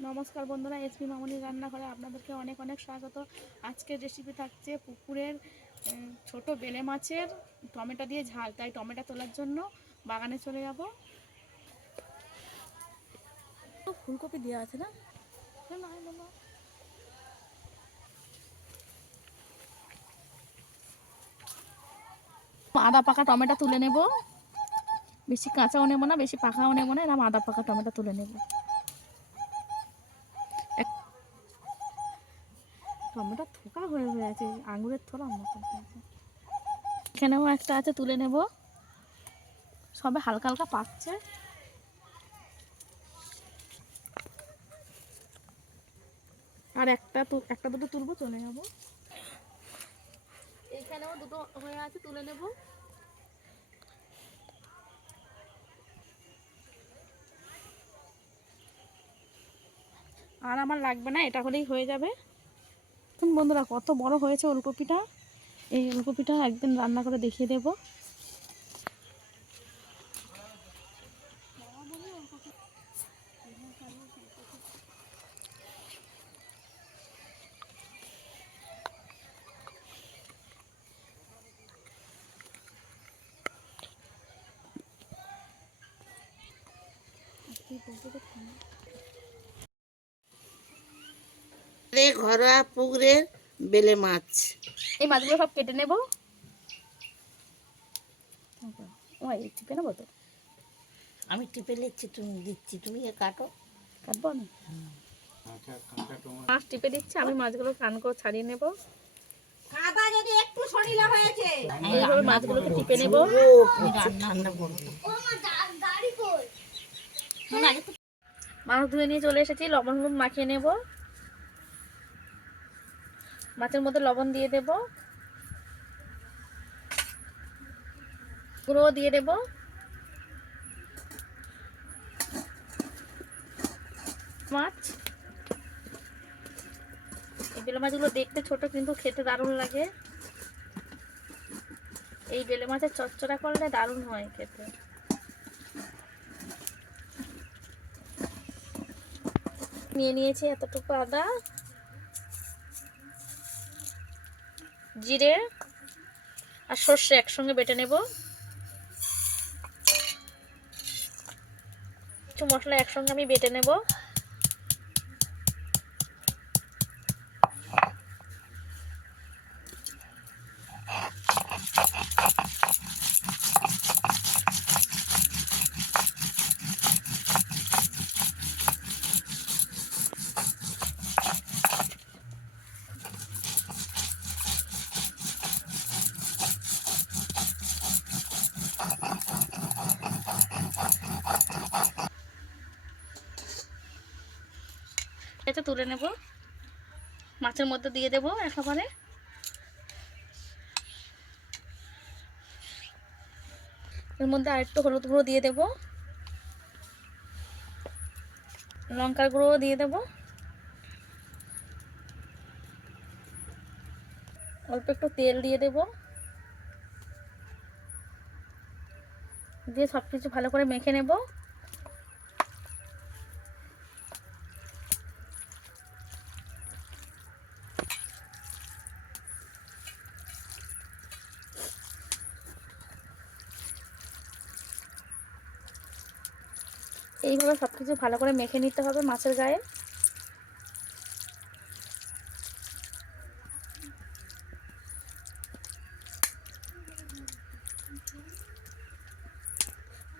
নমস্কার বন্ধুরা এসপি মামনি রান্নাঘরে আপনাদেরকে অনেক অনেক স্বাগত। আজকের রেসিপি থাকছে পুকুরের ছোট বেলে মাছের টমেটো দিয়ে ঝাল। তাই টমেটো তোলার জন্য বাগানে চলে যাব। ফুলকপি দেওয়া আছে না। আদা পাকা টমেটো তুলে নেব। বেশি কাঁচাও নেব না বেশি পাকাও নেব না এরকম আদা পাকা টমেটো তুলে নেব এক- টমেটো থোকা হয়ে হয়ে আছে আঙুরের থোড়া মতো। এখানেও একটা আছে, তুলে নেব। সবে হালকা হালকা পাকছে। আর একটা একটা দুটো তুলবো, চলে যাব। এখানেও দুটো হয়ে আছে, তুলে নেব। আর আমার লাগবে না, এটা হলেই হয়ে যাবে। এখন বন্ধুরা কত বড় হয়েছে ওলকপিটা। এই ওলকপিটা একদিন রান্না করে দেখিয়ে দেব। রে ঘরোয়া পুকুরের বেলে মাছ। এই মাছগুলো সব কেটে নেব। ওই টিপে নেব তো। আমি টিপে নিচ্ছি তুমি দিচ্ছি তুমি এ কাটো। কাটবো আমি? মাছ টিপে দিচ্ছি আমি মাছগুলো কান করে ছাড়িয়ে নেব। কাদা যদি একটু সরিলা হয়েছে। এইভাবে মাছগুলোকে টিপে নেব। ঠান্ডা মাছ ধুয়ে নিয়ে চলে এসেছি লবণ হলুদ মাখিয়ে নেব। মাছের মধ্যে লবণ দিয়ে দেব। গুঁড়ো দিয়ে দেব। মাছ। এই বেলে মাছগুলো দেখতে ছোট কিন্তু খেতে দারুণ লাগে। এই বেলে মাছের চচ্চড়া করলে দারুণ হয় খেতে। নিয়ে নিয়েছি এতটুকু আদা। জিরে আর সর্ষে একসঙ্গে বেটে নেব। কিছু মশলা একসঙ্গে আমি বেটে নেব। এটা তুলে নেব। মাছের মধ্যে দিয়ে দেব একেবারে। এর মধ্যে আরেকটু হলুদ গুঁড়ো দিয়ে দেব। লঙ্কার গুঁড়ো দিয়ে দেব। অল্প একটু তেল দিয়ে দেব। দিয়ে সব কিছু ভালো করে মেখে নেব। এইভাবে সব কিছু ভালো করে মেখে নিতে হবে মাছের গায়ে।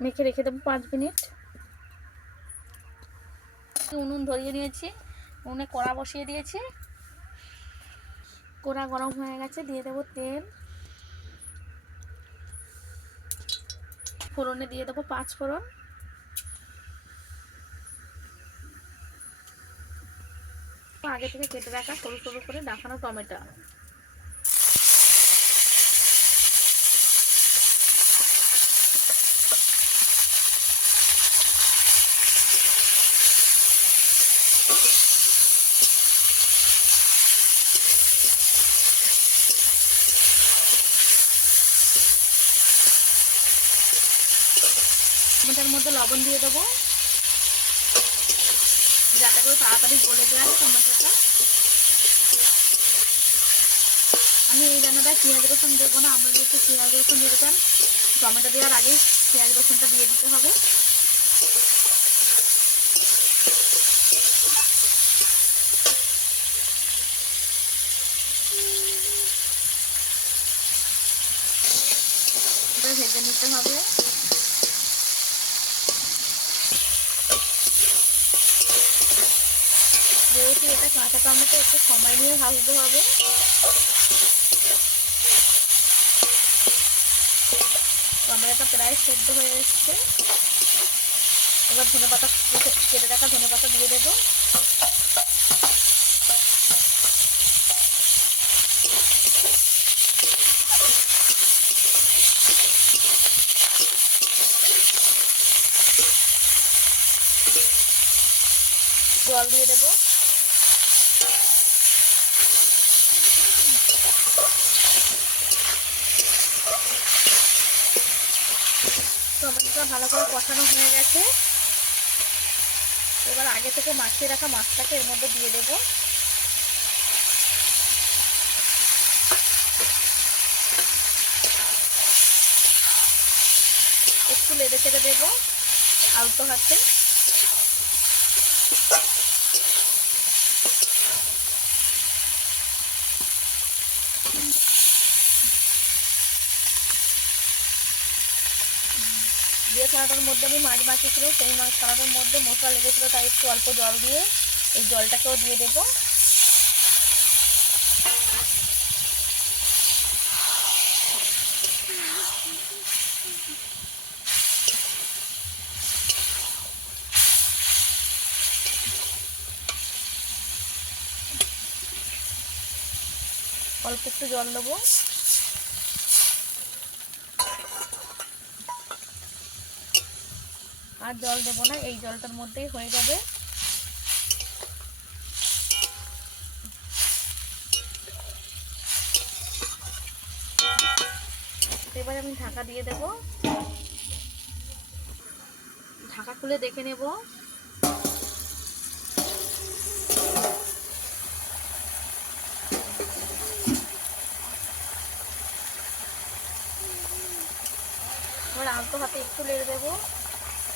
মেখে রেখে দেবো পাঁচ মিনিট। উনুন ধরিয়ে নিয়েছি, উনুনে কড়া বসিয়ে দিয়েছি। কড়া গরম হয়ে গেছে, দিয়ে দেবো তেল। ফোড়নে দিয়ে দেবো পাঁচ ফোড়ন। আগে থেকে কেটে রাখা সরু সরু করে ডাকানো টমেটো। টমেটোর মধ্যে লবণ দিয়ে দেবো। যাতে করে তাড়াতাড়ি গলে যায় টমেটোটা। আমি এই রান্নাটায় পেঁয়াজ, রসুন দেবো না, আপনাদের একটু পেঁয়াজ, রসুন দিয়ে দেবেন টমেটো দেওয়ার আগেই পেঁয়াজ, রসুনটা দিয়ে দিতে হবে। ভেজে নিতে হবে যেহেতু এটা কাঁচা টমেটো একটু সময় নিয়ে ভাজতে হবে। টমেটোটা প্রায় সেদ্ধ হয়ে এসছে। এবার ধনে পাতা কেটে রাখা ধনে পাতা দিয়ে দেবো। জল দিয়ে দেবো। টমেটোটা ভালো করে কষানো হয়ে গেছে। এবার আগে থেকে মাখিয়ে রাখা মাছটাকে এর মধ্যে দিয়ে দেবো। একটু লেদে চেড়ে দেবো আলতো হাতে। ছানাটার মধ্যে আমি মাছ মাখিয়েছিল সেই মাছ ছানাটার মধ্যে মশলা লেগেছিলো, তাই একটু অল্প জল দিয়ে এই জলটাকেও দিয়ে দেবো। অল্প একটু জল দেবো। আর জল দেবো না, এই জলটার মধ্যেই হয়ে যাবে। এবার আমি ঢাকা দিয়ে দেব। ঢাকা খুলে দেখে নেব। আলতো হাতে একটু লেড়ে দেবো।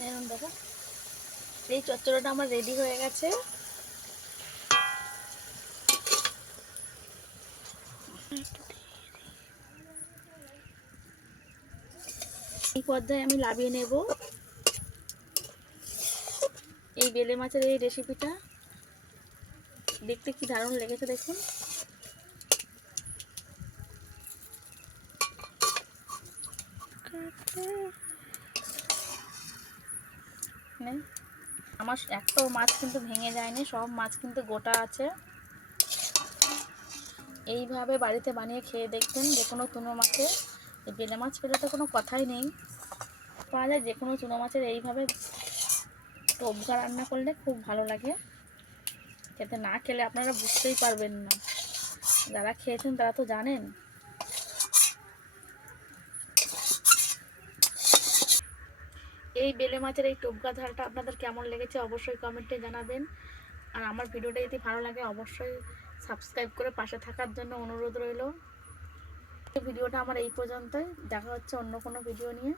এরকম দেখো এই চচ্চড়াটা আমার রেডি হয়ে গেছে। এই পর্যায়ে আমি লাভিয়ে নেব। এই বেলে মাছের এই রেসিপিটা দেখতে কি দারুণ লেগেছে দেখুন। নেই। আমার একটাও মাছ কিন্তু ভেঙে যায়নি, সব মাছ কিন্তু গোটা আছে। এইভাবে বাড়িতে বানিয়ে খেয়ে দেখবেন যে কোনো তুনো মাছে বেলে মাছ পেলে তো কোনো কথাই নেই। পাওয়া যায় যে কোনো চুনো মাছের এইভাবে টোপকা রান্না করলে খুব ভালো লাগে। খেতে না খেলে আপনারা বুঝতেই পারবেন না। যারা খেয়েছেন তারা তো জানেন। এই বেলে মাছের এই টোপকা ঝালটা আপনাদের কেমন লেগেছে অবশ্যই কমেন্টে জানাবেন। আর আমার ভিডিওটা যদি ভালো লাগে অবশ্যই সাবস্ক্রাইব করে পাশে থাকার জন্য অনুরোধ রইল। ভিডিওটা আমার এই পর্যন্তই। দেখা হচ্ছে অন্য কোনো ভিডিও নিয়ে।